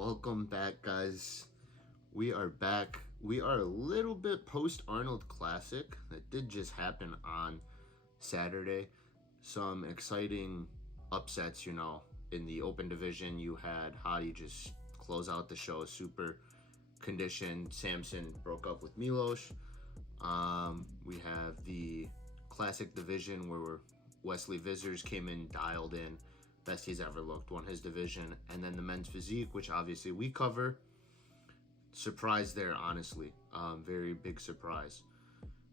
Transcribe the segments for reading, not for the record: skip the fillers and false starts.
Welcome back, guys. We are back. We are a little bit post Arnold Classic. That did just happen on Saturday. Some exciting upsets, in the open division. You had Hadi just close out the show, super conditioned. Samson broke up with Milos. We have the classic division where Wesley Vissers came in, dialed in. Best he's ever looked, won his division. And then the men's physique, which obviously we cover. Surprise there, honestly. Very big surprise.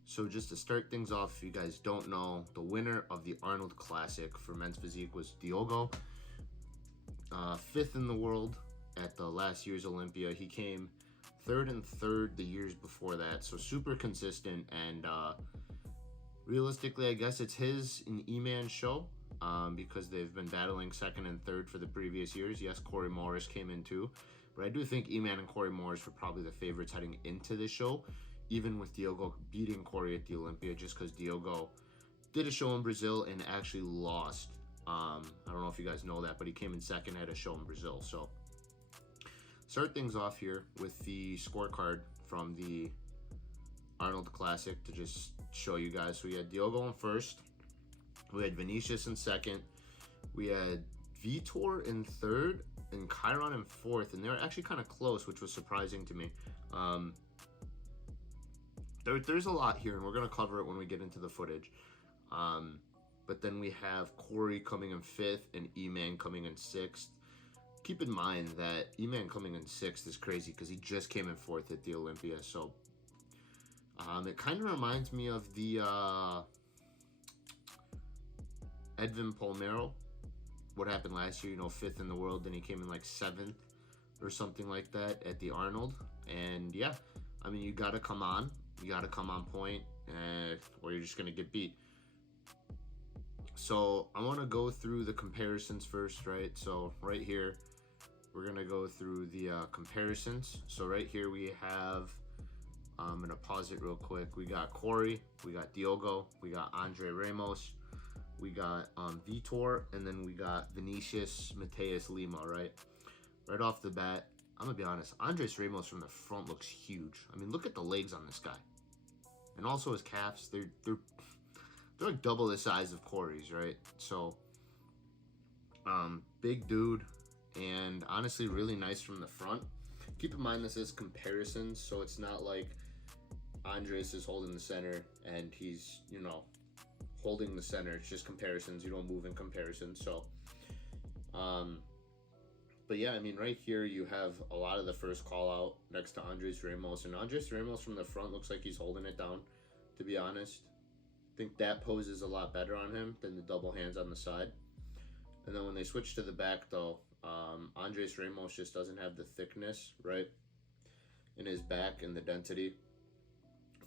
So just to start things off, if you guys don't know, the winner of the Arnold Classic for men's physique was Diogo. Fifth in the world at the last year's Olympia. He came third and third the years before that. So super consistent. And realistically, I guess it's his and E-Man's show. Because they've been battling second and third for the previous years. Yes, Corey Morris came in too, but I do think E-Man and Corey Morris were probably the favorites heading into this show, even with Diogo beating Corey at the Olympia, just because Diogo did a show in Brazil and actually lost. I don't know if you guys know that, but he came in second at a show in Brazil. So start things off here with the scorecard from the Arnold Classic to just show you guys. So we had Diogo in first. We had Vinicius in second. We had Vitor in third and Chiron in fourth. And they were actually kind of close, which was surprising to me. There's a lot here, and we're going to cover it when we get into the footage. But then we have Corey coming in fifth and E-Man coming in sixth. Keep in mind that E-Man coming in sixth is crazy because he just came in fourth at the Olympia. So it kind of reminds me of the... Edvin Palmero, what happened last year, fifth in the world, then he came in like seventh or something like that at the Arnold. And yeah, I mean, you got to come on point, or you're just going to get beat. So I want to go through the comparisons first, right? So right here, we're going to go through the comparisons. So right here we have, I'm going to pause it real quick. We got Corey, we got Diogo, we got Andre Ramos, we got Vitor, and then we got Vinicius Mateus Lima, right? Right off the bat, I'm going to be honest, Andres Ramos from the front looks huge. I mean, look at the legs on this guy. And also his calves, they're like double the size of Corey's, right? So, big dude, and honestly really nice from the front. Keep in mind this is comparisons, so it's not like Andres is holding the center and he's, holding the center. It's just comparisons. You don't move in comparisons. So but yeah, I mean, right here you have a lot of the first call out next to Andres Ramos, and Andres Ramos from the front looks like he's holding it down, to be honest. I think that poses a lot better on him than the double hands on the side. And then when they switch to the back though, Andres Ramos just doesn't have the thickness, right, in his back and the density.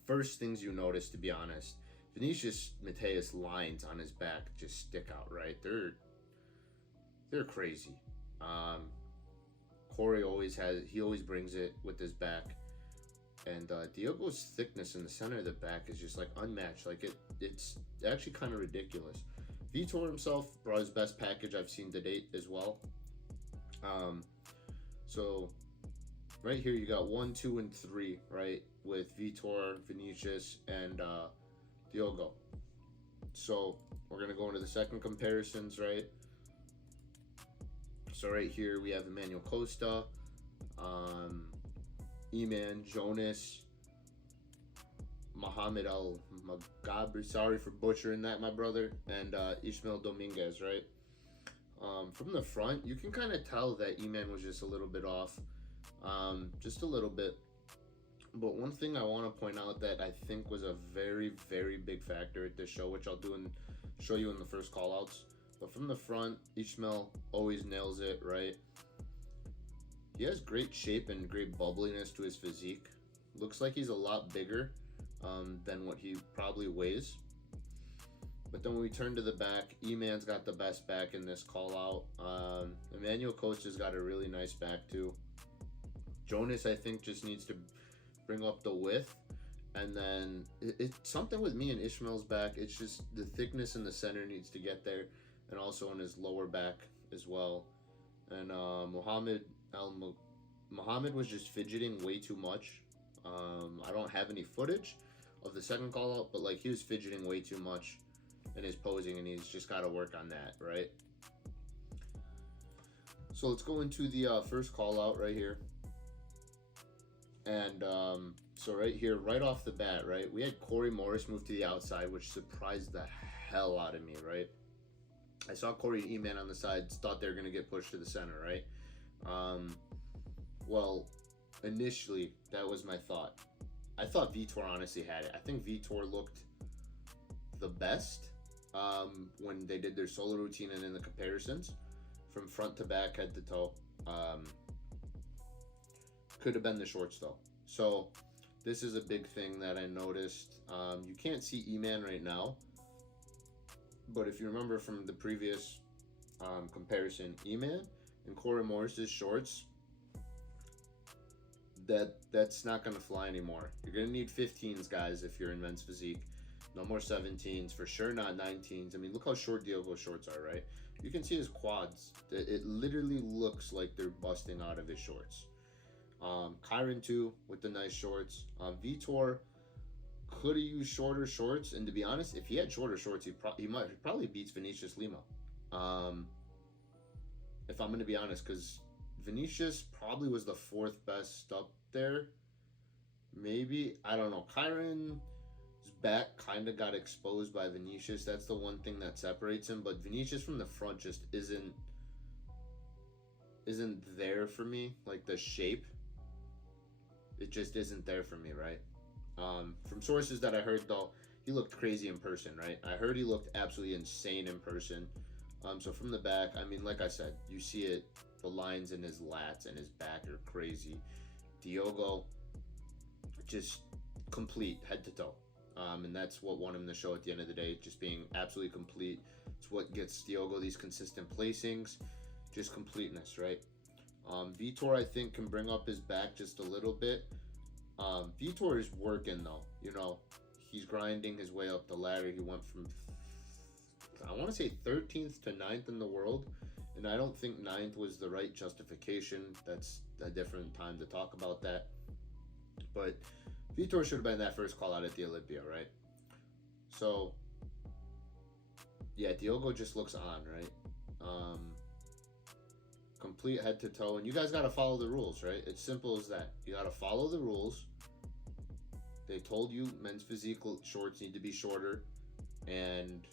First things you notice, to be honest, Vinicius Mateus lines on his back just stick out, right? They're crazy. Corey always brings it with his back, and Diogo's thickness in the center of the back is just like unmatched. Like it's actually kind of ridiculous. Vitor himself brought his best package I've seen to date as well. So right here you got 1, 2, and 3, right, with Vitor, Vinicius, and Diogo. So we're gonna go into the second comparisons, right? So right here we have Emmanuel Costa, E-Man, Jonas, Mohamed Al Magabri, sorry for butchering that, my brother, and Ismael Dominguez, right? From the front, you can kind of tell that E-Man was just a little bit off, just a little bit. But one thing I want to point out that I think was a very, very big factor at this show, which I'll show you in the first call-outs. But from the front, Ishmael always nails it, right? He has great shape and great bubbliness to his physique. Looks like he's a lot bigger than what he probably weighs. But then when we turn to the back, E-Man's got the best back in this call-out. Emmanuel Costa's got a really nice back too. Jonas, I think, just needs to bring up the width, and then it's something with me and Ishmael's back. It's just the thickness in the center needs to get there, and also in his lower back as well. And Mohamed Al Muhammad was just fidgeting way too much. I don't have any footage of the second call out, but like he was fidgeting way too much in his posing, and he's just got to work on that, right? So let's go into the first call out right here. And so right here, right off the bat, right, we had Corey Morris move to the outside, which surprised the hell out of me, right? I saw Corey and E-Man on the sides, thought they were going to get pushed to the center, right? Well, initially, that was my thought. I thought Vitor honestly had it. I think Vitor looked the best when they did their solo routine and in the comparisons from front to back, head to toe. Could have been the shorts though. So this is a big thing that I noticed. You can't see E-Man right now, but if you remember from the previous comparison, E-Man and Corey Morris's shorts, that's not going to fly anymore. You're going to need 15s, guys, if you're in men's physique. No more 17s, for sure not 19s. I mean, look how short Diogo's shorts are, right? You can see his quads. It literally looks like they're busting out of his shorts. Kyron too, with the nice shorts. Vitor could have used shorter shorts, and to be honest, if he had shorter shorts, he probably beats Vinicius Lima. If I'm going to be honest, because Vinicius probably was the fourth best up there. Maybe, I don't know. Kyron's back kind of got exposed by Vinicius. That's the one thing that separates him. But Vinicius from the front just isn't there for me. Like the shape, it just isn't there for me, right? From sources that I heard though, he looked crazy in person, right? I heard he looked absolutely insane in person. So from the back, I mean, like I said, you see it. The lines in his lats and his back are crazy. Diogo, just complete head to toe. And that's what won him the show at the end of the day, just being absolutely complete. It's what gets Diogo these consistent placings, just completeness, right? Vitor, I think, can bring up his back just a little bit. Vitor is working, though. You know, he's grinding his way up the ladder. He went from, I want to say 13th to 9th in the world. And I don't think 9th was the right justification. That's a different time to talk about that. But Vitor should have been that first call out at the Olympia, right? So, yeah, Diogo just looks on, right? Complete head to toe. And you guys got to follow the rules, right? It's simple as that. You got to follow the rules. They told you men's physique shorts need to be shorter. And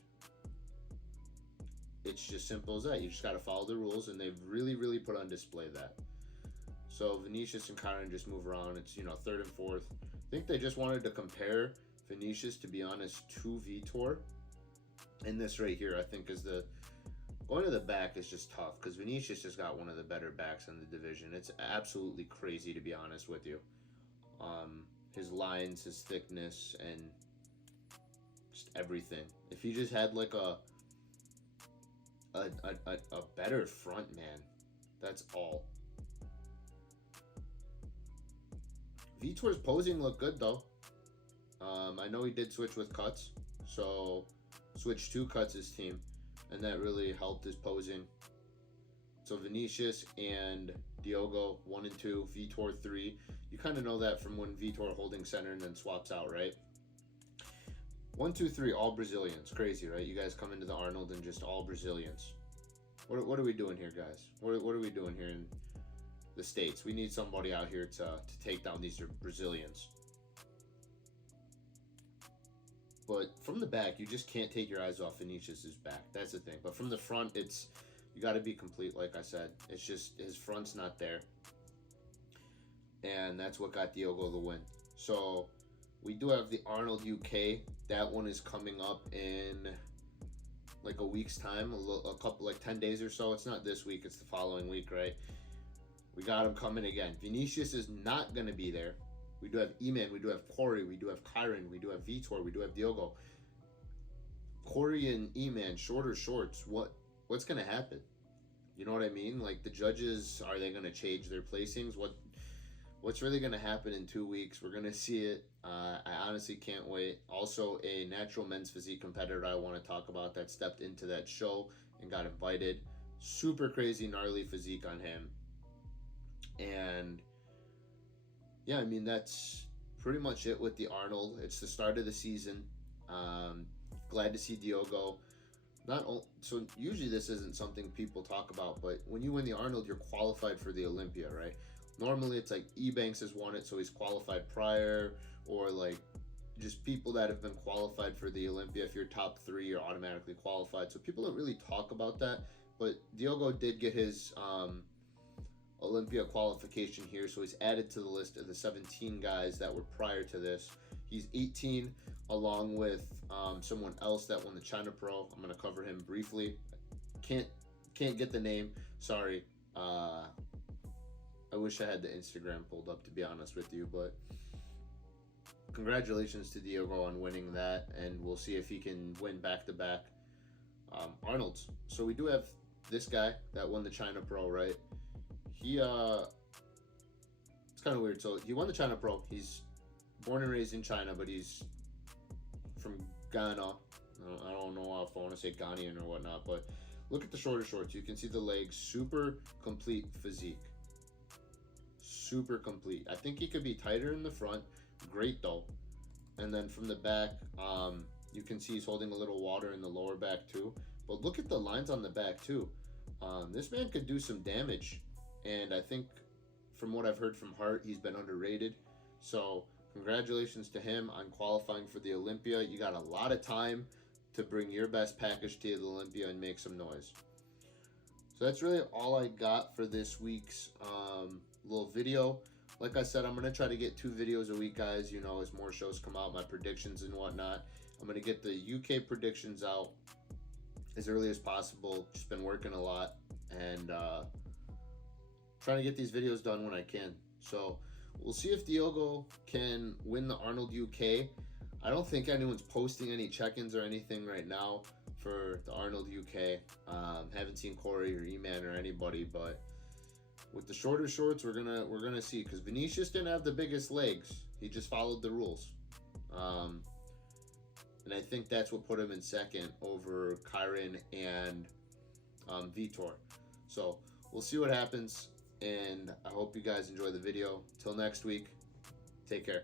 it's just simple as that. You just got to follow the rules, and they've really, really put on display that. So Vinicius and Kyron just move around. It's, you know, third and fourth. I think they just wanted to compare Vinicius, to be honest, to Vitor. And this right here, I think, is the going to the back is just tough because Vinicius just got one of the better backs in the division. It's absolutely crazy, to be honest with you. His lines, his thickness, and just everything. If he just had like a better front, man, that's all. Vitor's posing looked good though. I know he did switch with cuts, so switched 2 cuts his team, and that really helped his posing. So Vinicius and Diogo 1 and 2, Vitor 3. You kind of know that from when Vitor holding center and then swaps out, right? 1, 2, 3, all Brazilians. Crazy, right? You guys come into the Arnold and just all Brazilians. What are we doing here, guys? What are we doing here in the States? We need somebody out here to take down these Brazilians. But from the back, you just can't take your eyes off Vinicius's back. That's the thing. But from the front, it's you got to be complete, like I said. It's just his front's not there. And that's what got Diogo the win. So we do have the Arnold UK. That one is coming up in like a week's time, a couple, like 10 days or so. It's not this week, it's the following week, right? We got him coming again. Vinicius is not going to be there. We do have E-Man, we do have Corey, we do have Kyron, we do have Vitor, we do have Diogo. Corey and E-Man, shorter shorts, what's going to happen? You know what I mean? Like, the judges, are they going to change their placings? What's really going to happen in 2 weeks? We're going to see it. I honestly can't wait. Also, a natural men's physique competitor I want to talk about that stepped into that show and got invited. Super crazy, gnarly physique on him. And yeah, I mean, that's pretty much it with the Arnold. It's the start of the season. Glad to see Diogo. So usually this isn't something people talk about, but when you win the Arnold, you're qualified for the Olympia, right? Normally it's like Ebanks has won it, so he's qualified prior, or like just people that have been qualified for the Olympia. If you're top three, you're automatically qualified. So people don't really talk about that, but Diogo did get his Olympia qualification here, so he's added to the list of the 17 guys that were prior to this. He's 18, along with someone else that won the China Pro. I'm going to cover him briefly. Can't get the name. Sorry. I wish I had the Instagram pulled up, to be honest with you, but congratulations to Diogo on winning that, and we'll see if he can win back-to-back Arnolds. So we do have this guy that won the China Pro, right? It's kind of weird. So he won the China Pro. He's born and raised in China, but he's from Ghana. I don't know if I want to say Ghanaian or whatnot, but look at the shorter shorts. You can see the legs, super complete physique. Super complete. I think he could be tighter in the front. Great though. And then from the back, you can see he's holding a little water in the lower back too. But look at the lines on the back too. This man could do some damage. And I think from what I've heard from Hart, he's been underrated. So congratulations to him on qualifying for the Olympia. You got a lot of time to bring your best package to the Olympia and make some noise. So that's really all I got for this week's little video. Like I said, I'm going to try to get 2 videos a week, guys, you know, as more shows come out, my predictions and whatnot. I'm going to get the UK predictions out as early as possible. Just been working a lot and trying to get these videos done when I can. So we'll see if Diogo can win the Arnold UK. I don't think anyone's posting any check-ins or anything right now for the Arnold UK. Haven't seen Corey or E-Man or anybody, but with the shorter shorts, we're gonna see, because Vinicius didn't have the biggest legs. He just followed the rules, and I think that's what put him in second over Kyron and Vitor. So we'll see what happens, and I hope you guys enjoy the video. Till next week, take care.